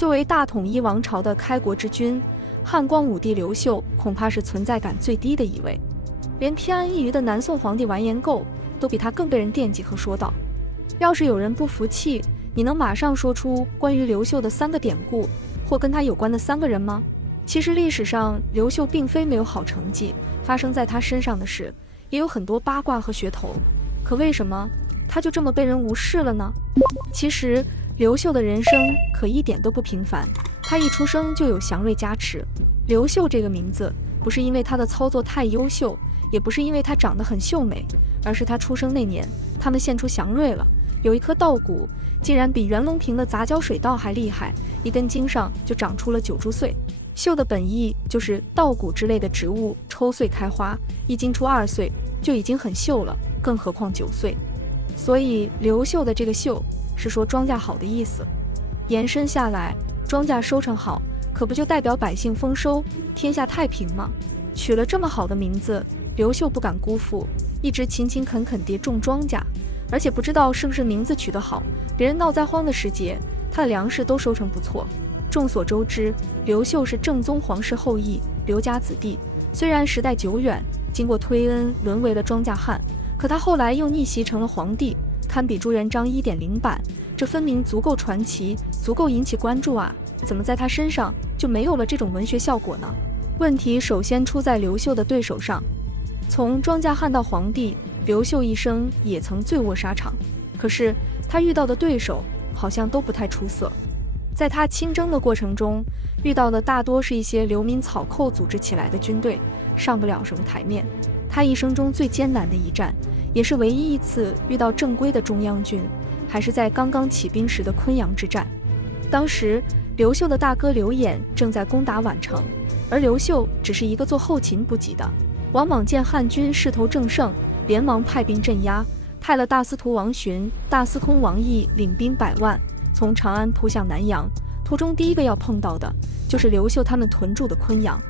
作为大统一王朝的开国之君，汉光武帝刘秀恐怕是存在感最低的一位，连偏安一隅的南宋皇帝完颜构都比他更被人惦记和说道。要是有人不服气，你能马上说出关于刘秀的3个典故，或跟他有关的3个人吗？其实历史上刘秀并非没有好成绩，发生在他身上的事也有很多八卦和噱头，可为什么他就这么被人无视了呢？其实刘秀的人生可一点都不平凡，他一出生就有祥瑞加持。刘秀这个名字不是因为他的操作太优秀，也不是因为他长得很秀美，而是他出生那年他们献出祥瑞了，有一颗稻谷竟然比袁隆平的杂交水稻还厉害，一根茎上就长出了9株穗。秀的本意就是稻谷之类的植物抽穗开花，一茎出2穗就已经很秀了，更何况9穗。所以刘秀的这个秀是说庄稼好的意思。延伸下来，庄稼收成好，可不就代表百姓丰收，天下太平吗？取了这么好的名字，刘秀不敢辜负，一直勤勤恳恳地种庄稼，而且不知道是不是名字取得好，别人闹灾荒的时节，他的粮食都收成不错。众所周知，刘秀是正宗皇室后裔，刘家子弟。虽然时代久远，经过推恩沦为了庄稼汉，可他后来又逆袭成了皇帝，堪比朱元璋1.0版，这分明足够传奇，足够引起关注啊！怎么在他身上就没有了这种文学效果呢？问题首先出在刘秀的对手上。从庄稼汉到皇帝，刘秀一生也曾醉卧沙场，可是他遇到的对手好像都不太出色。在他亲征的过程中，遇到的大多是一些流民草寇组织起来的军队，上不了什么台面。他一生中最艰难的一战，也是唯一一次遇到正规的中央军，还是在刚刚起兵时的昆阳之战。当时刘秀的大哥刘演正在攻打宛城，而刘秀只是一个做后勤补给的。王莽见汉军势头正盛，连忙派兵镇压，派了大司徒王询、大司空王毅领兵100万，从长安扑向南阳。途中第一个要碰到的就是刘秀他们屯驻的昆阳。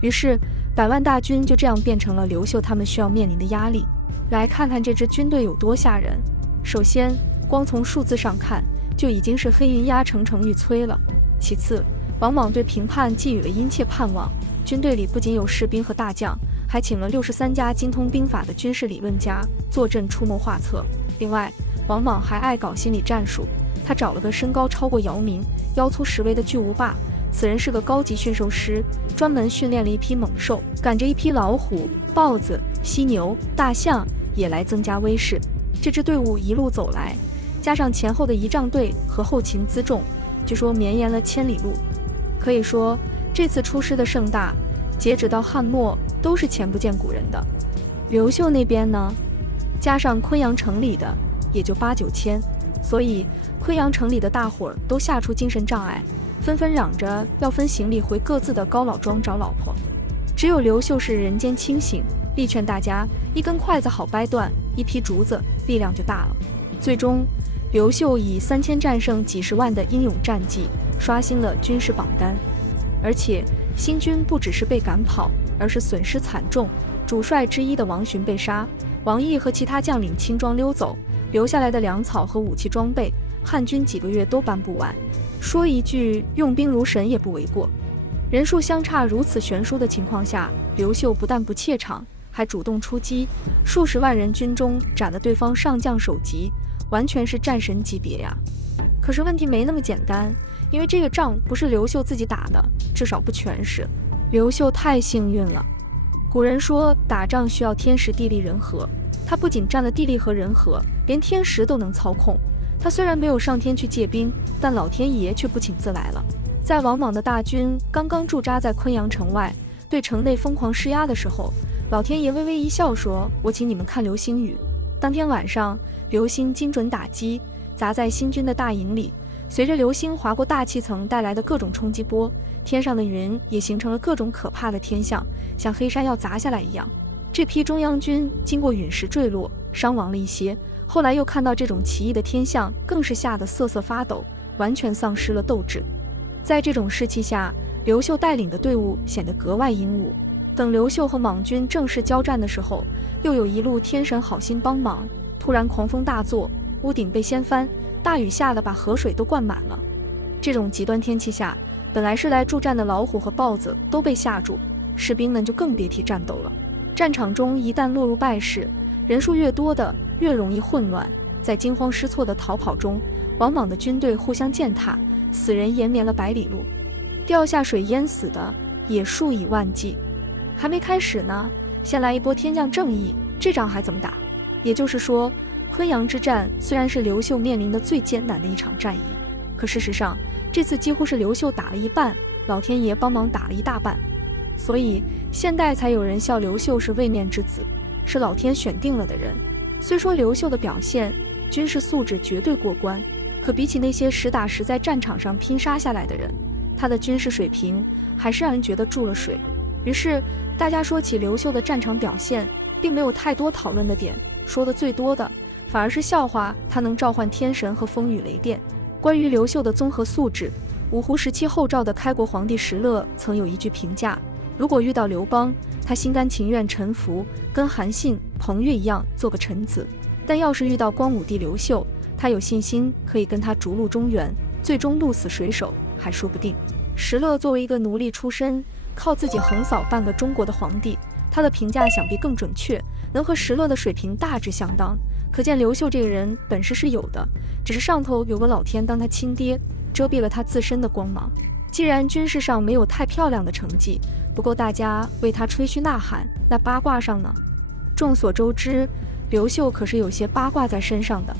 于是100万大军就这样变成了刘秀他们需要面临的压力。来看看这支军队有多吓人。首先，光从数字上看，就已经是黑云压城城欲摧了。其次，王莽对平叛寄予了殷切盼望，军队里不仅有士兵和大将，还请了63家精通兵法的军事理论家坐镇出谋划策。另外，王莽还爱搞心理战术，他找了个身高超过姚明、腰粗实威的巨无霸，此人是个高级驯兽师，专门训练了一批猛兽，赶着一批老虎、豹子、犀牛、大象也来增加威势。这支队伍一路走来，加上前后的仪仗队和后勤辎重，据说绵延了1000里路。可以说，这次出师的盛大，截止到汉末都是前不见古人的。刘秀那边呢，加上昆阳城里的也就8、9千，所以昆阳城里的大伙儿都吓出精神障碍，纷纷嚷着要分行李回各自的高老庄找老婆。只有刘秀是人间清醒，力劝大家一根筷子好掰断，一批竹子力量就大了。最终，刘秀以3000战胜几10万的英勇战绩，刷新了军事榜单。而且新军不只是被赶跑，而是损失惨重，主帅之一的王询被杀，王毅和其他将领轻装溜走，留下来的粮草和武器装备，汉军几个月都搬不完。说一句用兵如神也不为过。人数相差如此悬殊的情况下，刘秀不但不怯场，还主动出击，数十万人军中斩了对方上将首级，完全是战神级别呀。可是问题没那么简单，因为这个仗不是刘秀自己打的，至少不全是。刘秀太幸运了。古人说打仗需要天时地利人和，他不仅占了地利和人和，连天时都能操控。他虽然没有上天去借兵，但老天爷却不请自来了。在王莽的大军刚刚驻扎在昆阳城外，对城内疯狂施压的时候，老天爷微微一笑说：“我请你们看流星雨。”当天晚上，流星精准打击，砸在新军的大营里。随着流星划过大气层带来的各种冲击波，天上的云也形成了各种可怕的天象，像黑山要砸下来一样。这批中央军经过陨石坠落，伤亡了一些，后来又看到这种奇异的天象，更是吓得瑟瑟发抖，完全丧失了斗志。在这种士气下，刘秀带领的队伍显得格外英武。等刘秀和莽军正式交战的时候，又有一路天神好心帮忙，突然狂风大作，屋顶被掀翻，大雨下得把河水都灌满了。这种极端天气下，本来是来助战的老虎和豹子都被吓住，士兵们就更别提战斗了。战场中一旦落入败势，人数越多的越容易混乱，在惊慌失措的逃跑中，往往的军队互相践踏，死人延绵了100里路，掉下水淹死的也数以万计。还没开始呢，先来一波天降正义，这仗还怎么打？也就是说，昆阳之战虽然是刘秀面临的最艰难的一场战役，可事实上这次几乎是刘秀打了一半，老天爷帮忙打了一大半。所以现代才有人笑刘秀是位面之子，是老天选定了的人。虽说刘秀的表现军事素质绝对过关，可比起那些实打实在战场上拼杀下来的人，他的军事水平还是让人觉得注了水。于是大家说起刘秀的战场表现，并没有太多讨论的点，说的最多的反而是笑话他能召唤天神和风雨雷电。关于刘秀的综合素质，五胡时期后赵的开国皇帝石勒曾有一句评价：如果遇到刘邦，他心甘情愿臣服，跟韩信、彭越一样做个臣子；但要是遇到光武帝刘秀，他有信心可以跟他逐鹿中原，最终鹿死水手还说不定。石勒作为一个奴隶出身，靠自己横扫半个中国的皇帝，他的评价想必更准确，能和石勒的水平大致相当。可见刘秀这个人本事是有的，只是上头有个老天当他亲爹，遮蔽了他自身的光芒。既然军事上没有太漂亮的成绩，不够大家为他吹嘘呐喊，那八卦上呢？众所周知，刘秀可是有些八卦在身上的。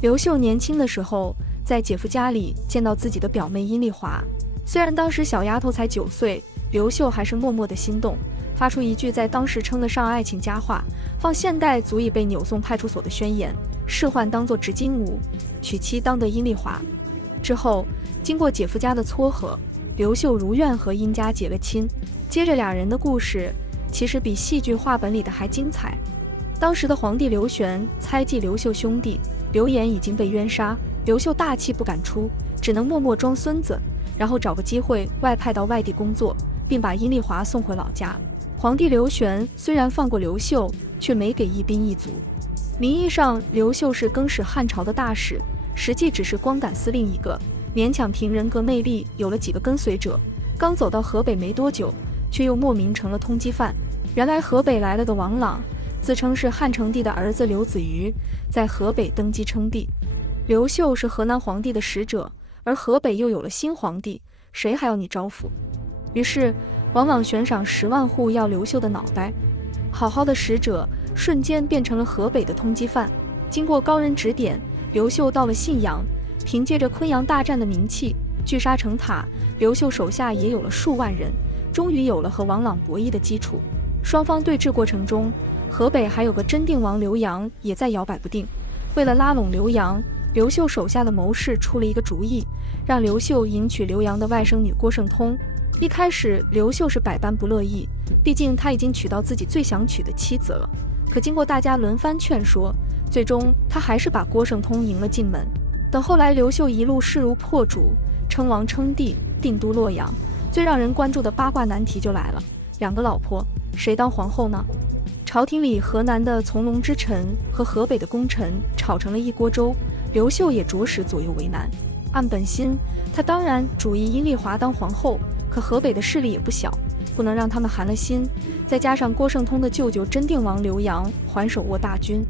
刘秀年轻的时候，在姐夫家里见到自己的表妹阴丽华，虽然当时小丫头才9岁，刘秀还是默默的心动，发出一句在当时称得上爱情佳话，放现代足以被扭送派出所的宣言：仕宦当作执金吾，娶妻当得阴丽华。之后经过姐夫家的撮合，刘秀如愿和殷家结了亲。接着俩人的故事其实比戏剧话本里的还精彩。当时的皇帝刘玄猜忌刘秀兄弟刘演已经被冤杀，刘秀大气不敢出，只能默默装孙子，然后找个机会外派到外地工作，并把阴丽华送回老家。皇帝刘玄虽然放过刘秀，却没给一兵一卒。名义上刘秀是更始汉朝的大使，实际只是光杆司令一个，勉强凭人格魅力有了几个跟随者。刚走到河北没多久，却又莫名成了通缉犯。原来河北来了个王朗，自称是汉成帝的儿子刘子瑜，在河北登基称帝。刘秀是河南皇帝的使者，而河北又有了新皇帝，谁还要你招抚？于是王朗悬赏10万户要刘秀的脑袋。好好的使者瞬间变成了河北的通缉犯。经过高人指点，刘秀到了信阳，凭借着昆阳大战的名气，聚沙成塔，刘秀手下也有了数万人，终于有了和王朗博弈的基础。双方对峙过程中，河北还有个真定王刘阳也在摇摆不定。为了拉拢刘阳，刘秀手下的谋士出了一个主意，让刘秀迎娶刘阳的外甥女郭圣通。一开始刘秀是百般不乐意，毕竟他已经娶到自己最想娶的妻子了。可经过大家轮番劝说，最终他还是把郭圣通迎了进门。等后来刘秀一路势如破竹，称王称帝，定都洛阳，最让人关注的八卦难题就来了：2个老婆，谁当皇后呢？朝廷里河南的从龙之臣和河北的功臣吵成了一锅粥，刘秀也着实左右为难。按本心，他当然主意阴丽华当皇后，可河北的势力也不小，不能让他们寒了心。再加上郭圣通的舅舅真定王刘阳还手握大军，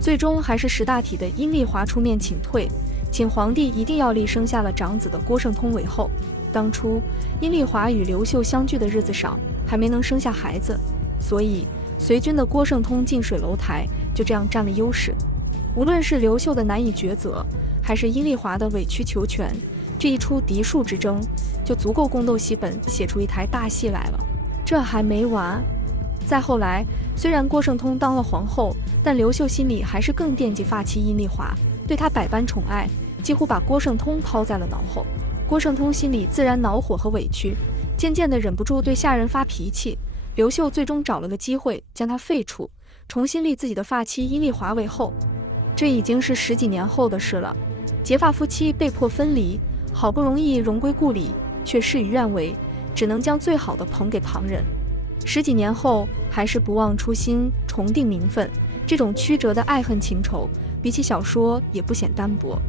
最终还是识大体的阴丽华出面请退，请皇帝一定要立生下了长子的郭圣通为后。当初阴丽华与刘秀相聚的日子少，还没能生下孩子，所以随军的郭圣通近水楼台，就这样占了优势。无论是刘秀的难以抉择，还是阴丽华的委曲求全，这一出嫡庶之争就足够宫斗戏本写出一台大戏来了。这还没完，再后来虽然郭圣通当了皇后，但刘秀心里还是更惦记发妻阴丽华，对她百般宠爱，几乎把郭圣通抛在了脑后。郭圣通心里自然恼火和委屈，渐渐地忍不住对下人发脾气。刘秀最终找了个机会将他废除，重新立自己的发妻阴丽华为后。这已经是10几年后的事了。结发夫妻被迫分离，好不容易荣归故里，却事与愿违，只能将最好的捧给旁人。10几年后还是不忘初心，重定名分，这种曲折的爱恨情仇，比起小说也不显单薄。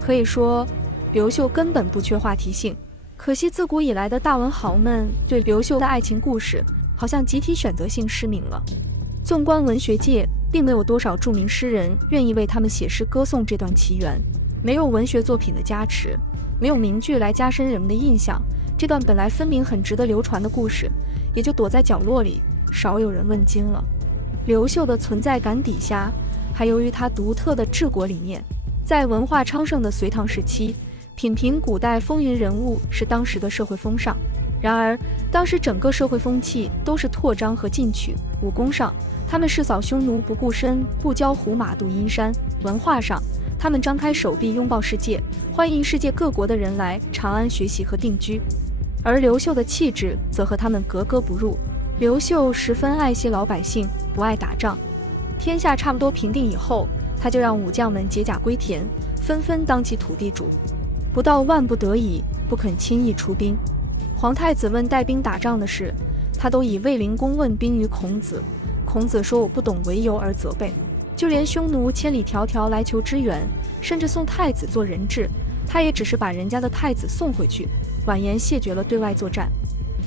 可以说刘秀根本不缺话题性。可惜自古以来的大文豪们对刘秀的爱情故事好像集体选择性失明了。纵观文学界，并没有多少著名诗人愿意为他们写诗歌颂这段奇缘。没有文学作品的加持，没有名句来加深人们的印象，这段本来分明很值得流传的故事，也就躲在角落里，少有人问津了。刘秀的存在感底下，还由于他独特的治国理念。在文化昌盛的隋唐时期，品评古代风云人物是当时的社会风尚。然而，当时整个社会风气都是拓张和进取。武功上，他们誓扫匈奴不顾身，不教胡马度阴山；文化上，他们张开手臂拥抱世界，欢迎世界各国的人来长安学习和定居。而刘秀的气质则和他们格格不入。刘秀十分爱惜老百姓，不爱打仗。天下差不多平定以后，他就让武将们解甲归田，纷纷当起土地主。不到万不得已，不肯轻易出兵。皇太子问带兵打仗的事，他都以卫灵公问兵于孔子。孔子说我不懂为由而责备。就连匈奴千里迢迢来求支援，甚至送太子做人质，他也只是把人家的太子送回去，婉言谢绝了对外作战。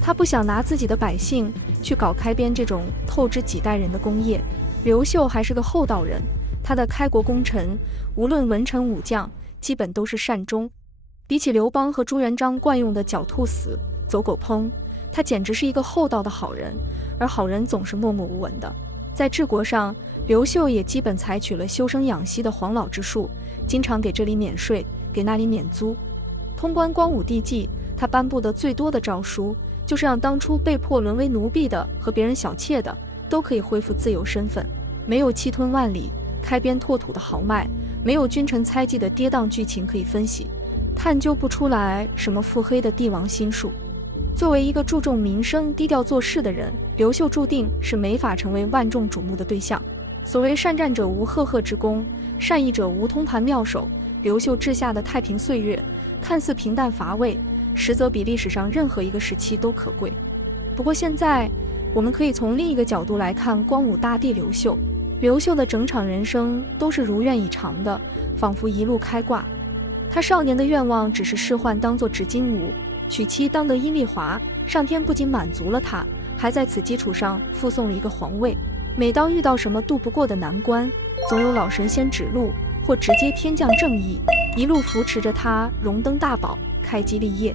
他不想拿自己的百姓去搞开边这种透支几代人的功业。刘秀还是个厚道人，他的开国功臣，无论文臣武将，基本都是善终。比起刘邦和朱元璋惯用的狡兔死，走狗烹，他简直是一个厚道的好人，而好人总是默默无闻的。在治国上，刘秀也基本采取了休生养息的黄老之术，经常给这里免税，给那里免租。通关光武帝纪，他颁布的最多的诏书，就是让当初被迫沦为奴婢的和别人小妾的，都可以恢复自由身份。没有气吞万里、开边拓土的豪迈，没有君臣猜忌的跌宕剧情可以分析，探究不出来什么腹黑的帝王心术。作为一个注重民生、低调做事的人，刘秀注定是没法成为万众瞩目的对象。所谓善战者无赫赫之功，善役者无通盘妙手。刘秀治下的太平岁月，看似平淡乏味，实则比历史上任何一个时期都可贵。不过现在，我们可以从另一个角度来看光武大帝刘秀。刘秀的整场人生都是如愿以偿的，仿佛一路开挂。他少年的愿望只是仕宦当作纸巾舞，娶妻当得阴丽华，上天不仅满足了他，还在此基础上附送了一个皇位。每当遇到什么渡不过的难关，总有老神仙指路，或直接天降正义，一路扶持着他荣登大宝，开基立业。